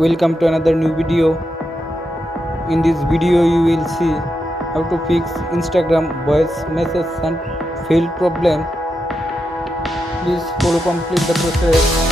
Welcome to another new video. In this video you will see how to fix Instagram voice message and failed problem. Please follow complete the process.